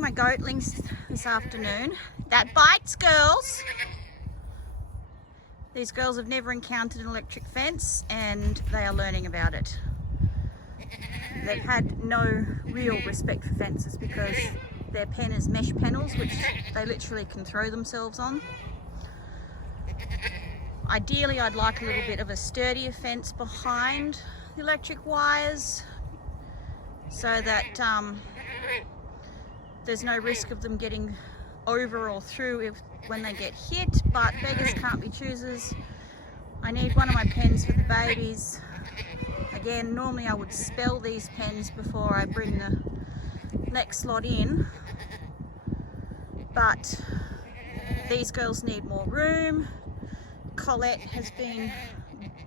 teaching my goatlings this afternoon. That bites, girls. These girls have never encountered an electric fence and they are learning about it. They've had no real respect for fences because their pen is mesh panels, which they literally can throw themselves on. Ideally, I'd like a little bit of a sturdier fence behind the electric wires so that there's no risk of them getting over or through when they get hit, but beggars can't be choosers. I need one of my pens for the babies. Again, normally I would spell these pens before I bring the next lot in, but these girls need more room. Colette has been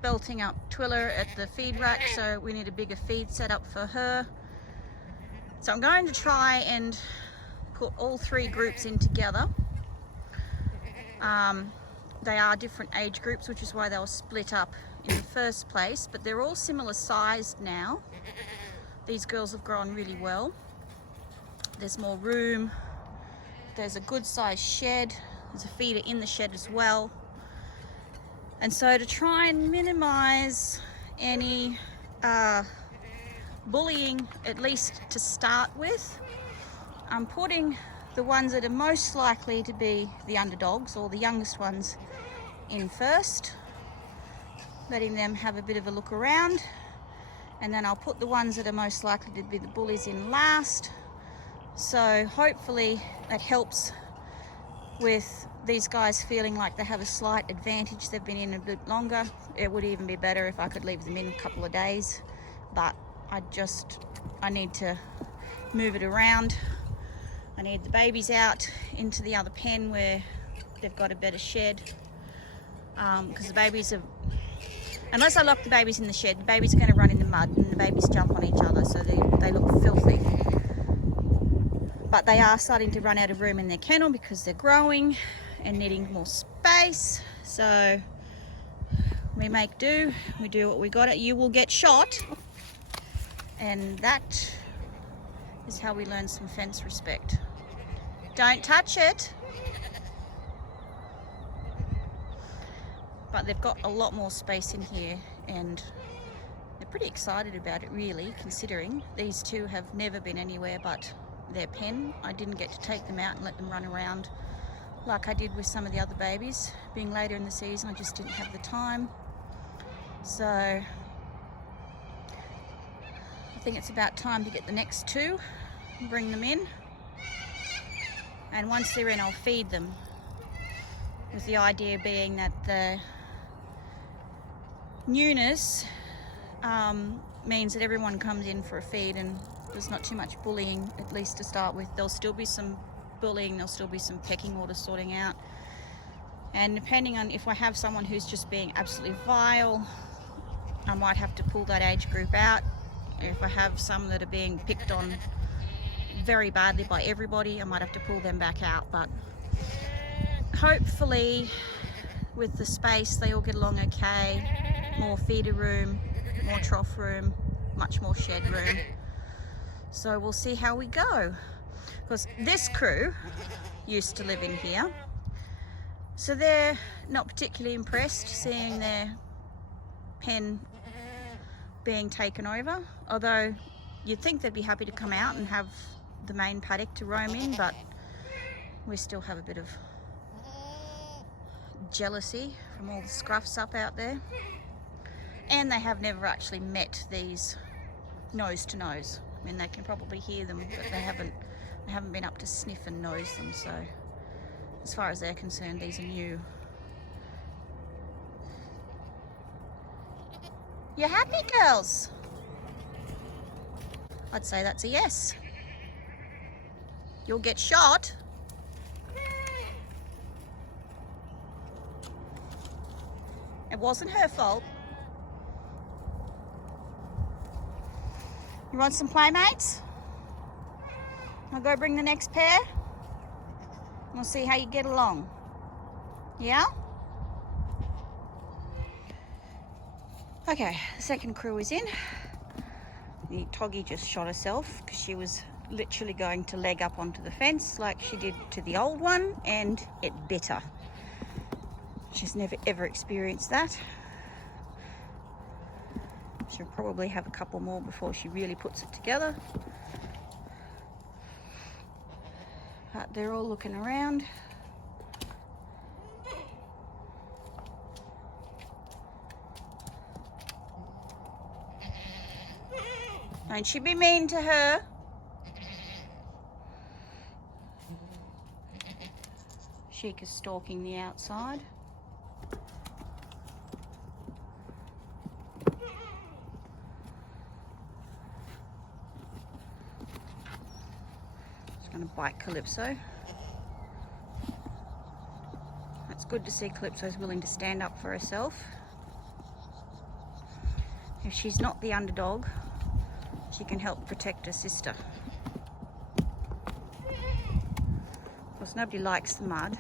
belting up Twiller at the feed rack, so we need a bigger feed setup for her. So I'm going to try and put all three groups in together. They are different age groups, which is why they were split up in the first place, but they're all similar sized now. These girls have grown really well. There's more room. There's a good sized shed. There's a feeder in the shed as well. And so to try and minimize any bullying, at least to start with, I'm putting the ones that are most likely to be the underdogs, or the youngest ones, in first, letting them have a bit of a look around, and then I'll put the ones that are most likely to be the bullies in last. So hopefully that helps with these guys feeling like they have a slight advantage. They've been in a bit longer. It would even be better if I could leave them in a couple of days, but I need to move it around. I need the babies out into the other pen where they've got a better shed, because the babies are, unless I lock the babies in the shed, the babies are going to run in the mud and the babies jump on each other, so they look filthy. But they are starting to run out of room in their kennel because they're growing and needing more space. So we make do, we do what we got. You will get shot, and that is how we learn some fence respect. Don't touch it. But they've got a lot more space in here and they're pretty excited about it, really, considering these two have never been anywhere but their pen. I didn't get to take them out and let them run around like I did with some of the other babies. Being later in the season, I just didn't have the time. So I think it's about time to get the next two and bring them in. And once they're in, I'll feed them, with the idea being that the newness means that everyone comes in for a feed and there's not too much bullying, at least to start with. There'll still be some bullying, there'll still be some pecking order sorting out. And depending on if I have someone who's just being absolutely vile, I might have to pull that age group out. If I have some that are being picked on very badly by everybody, I might have to pull them back out. But hopefully with the space they all get along okay. More feeder room, more trough room, much more shed room. So we'll see how we go, because this crew used to live in here, so they're not particularly impressed seeing their pen being taken over, although you'd think they'd be happy to come out and have the main paddock to roam in, but we still have a bit of jealousy from all the scruffs up out there. And they have never actually met these nose to nose. I mean, they can probably hear them, but they haven't been up to sniff and nose them. So as far as they're concerned, these are new. You happy, girls? I'd say that's a yes. You'll get shot. It wasn't her fault. You want some playmates? I'll go bring the next pair. We'll see how you get along. Yeah? Okay, the second crew is in. The Toggy just shot herself because she was literally going to leg up onto the fence like she did to the old one, and it bit her. She's never ever experienced that. She'll probably have a couple more before she really puts it together. But they're all looking around. Don't you be mean to her. Sheik is stalking the outside. She's going to bite Calypso. It's good to see Calypso's willing to stand up for herself. If she's not the underdog, she can help protect her sister. Of course, nobody likes the mud.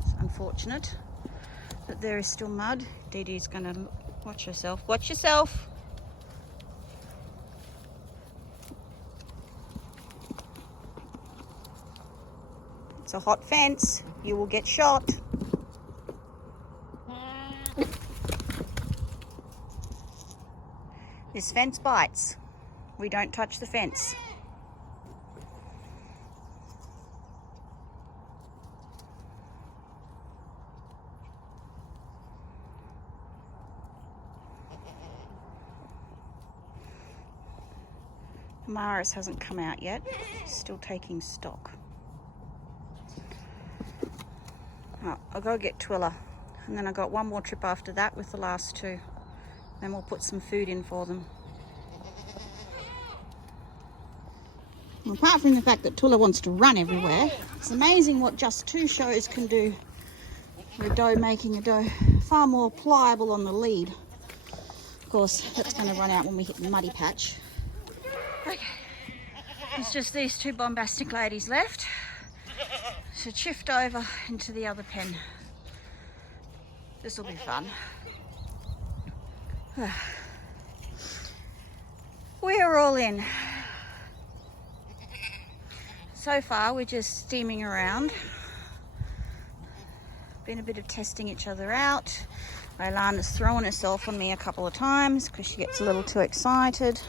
It's unfortunate, but there is still mud. Dee Dee's going to watch herself. Watch yourself. It's a hot fence. You will get shot. This fence bites. We don't touch the fence. Maris hasn't come out yet. Still taking stock. Oh, I'll go get Twilla. And then I got one more trip after that with the last two. Then we'll put some food in for them. Well, apart from the fact that Twilla wants to run everywhere, it's amazing what just 2 shows can do for a doe making a doe far more pliable on the lead. Of course, that's going to run out when we hit the muddy patch. Okay, it's just these 2 bombastic ladies left. So shift over into the other pen. This will be fun. We're all in. So far we're just steaming around. Been a bit of testing each other out. Leilana's thrown herself on me a couple of times because she gets a little too excited.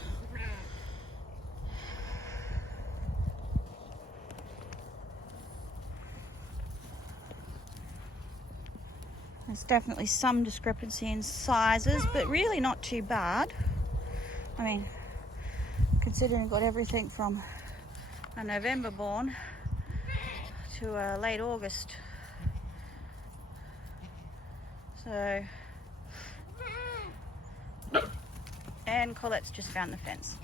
There's definitely some discrepancy in sizes, but really not too bad. I mean, considering we've got everything from a November born to a late August. So, and Colette's just found the fence.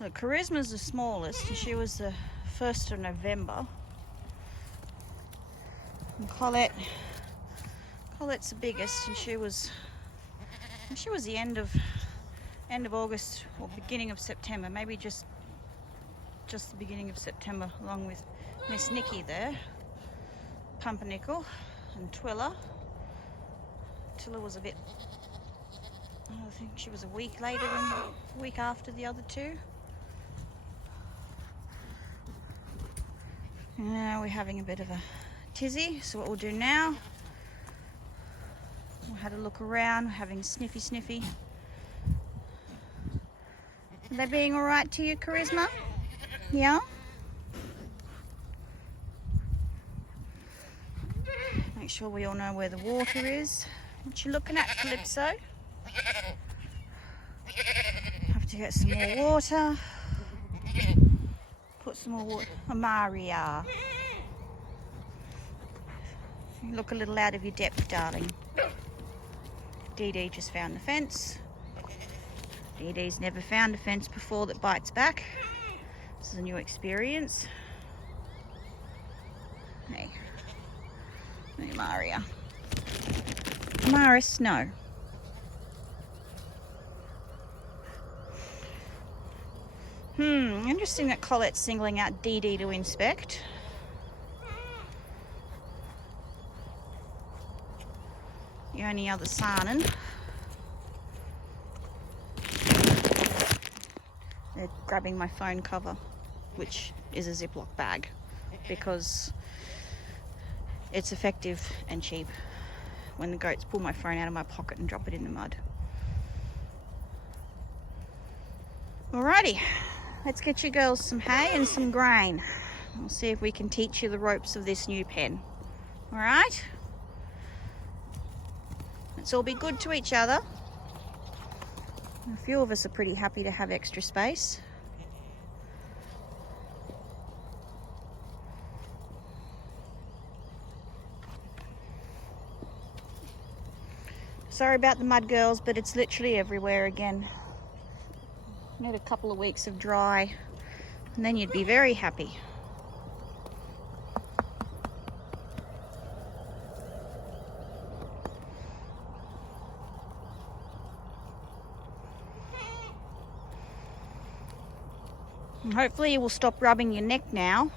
Look, Charisma's the smallest, and she was the 1st of November. And Colette's the biggest, and she was the end of August or beginning of September, maybe just the beginning of September, along with Miss Nikki there, Pumpernickel and Twilla. Twilla was a bit, I think she was a week later than a week after the other 2. Now we're having a bit of a tizzy, so what we'll do now, we'll have a look around, having sniffy. Are they being all right to you, Charisma? Yeah? Make sure we all know where the water is. What you looking at, Calypso? Have to get some more water. Put some more water. Amaria. You look a little out of your depth, darling. Dee Dee just found the fence. Dee Dee's never found a fence before that bites back. This is a new experience. Hey. Hey, Maria. Maris, no. Interesting that Colette's singling out Dee Dee to inspect. The only other Sarnen. They're grabbing my phone cover, which is a Ziploc bag, because it's effective and cheap when the goats pull my phone out of my pocket and drop it in the mud. Alrighty, let's get you girls some hay and some grain. We'll see if we can teach you the ropes of this new pen. Alright? Let's all be good to each other. A few of us are pretty happy to have extra space. Sorry about the mud, girls, but it's literally everywhere again. Need a couple of weeks of dry, and then you'd be very happy. And hopefully you will stop rubbing your neck now.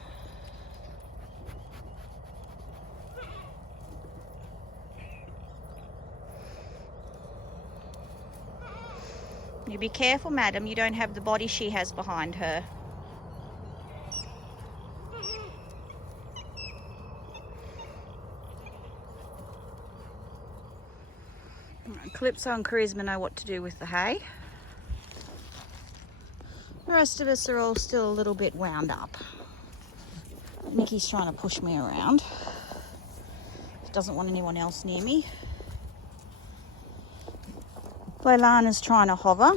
You be careful, madam, you don't have the body she has behind her. Calypso and Charisma know what to do with the hay. The rest of us are all still a little bit wound up. Nikki's trying to push me around. She doesn't want anyone else near me. Leilana's trying to hover.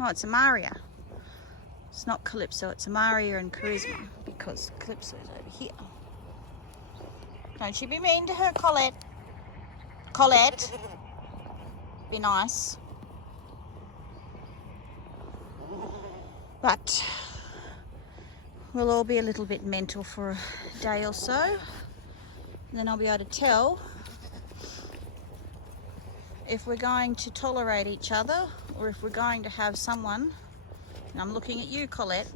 Oh, it's Amaria. It's not Calypso, it's Amaria and Charisma, because Calypso's over here. Don't you be mean to her, Colette. Colette, be nice. But we'll all be a little bit mental for a day or so. And then I'll be able to tell if we're going to tolerate each other or if we're going to have someone, and I'm looking at you, Colette,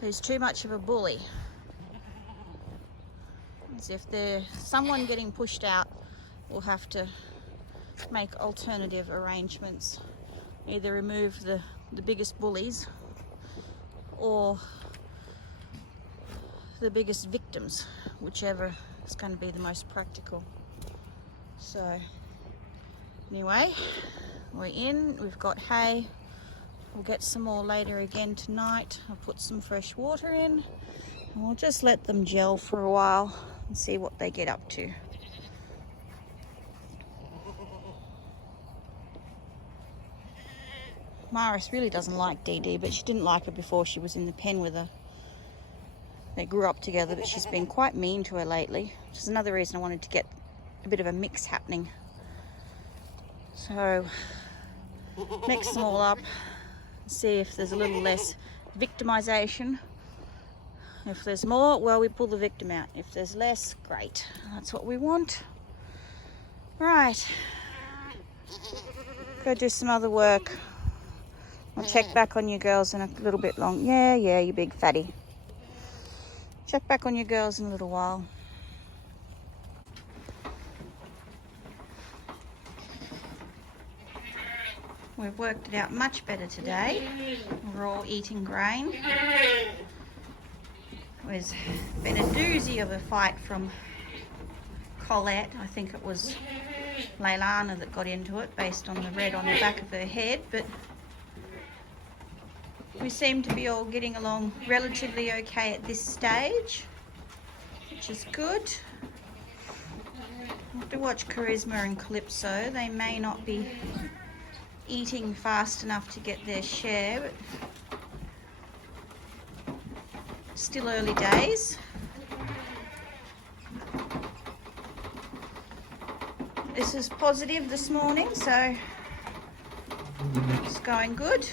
who's too much of a bully. As if there's someone getting pushed out, we'll have to make alternative arrangements. Either remove the biggest bullies or the biggest victims, whichever is going to be the most practical. So anyway, we're in, we've got hay. We'll get some more later again tonight. I'll put some fresh water in and we'll just let them gel for a while and see what they get up to. Maris really doesn't like Dee Dee, but she didn't like her before she was in the pen with her. They grew up together, but she's been quite mean to her lately, which is another reason I wanted to get a bit of a mix happening. So, mix them all up, see if there's a little less victimization. If there's more, well, we pull the victim out. If there's less, great. That's what we want. Right. Go do some other work. I'll check back on you girls in a little bit long. Yeah, you big fatty. Check back on you girls in a little while. We've worked it out much better today. We're all eating grain. It's been a doozy of a fight from Colette. I think it was Leilana that got into it based on the red on the back of her head, but we seem to be all getting along relatively okay at this stage, which is good. I have to watch Charisma and Calypso. They may not be eating fast enough to get their share, but still early days. This is positive this morning, so it's going good.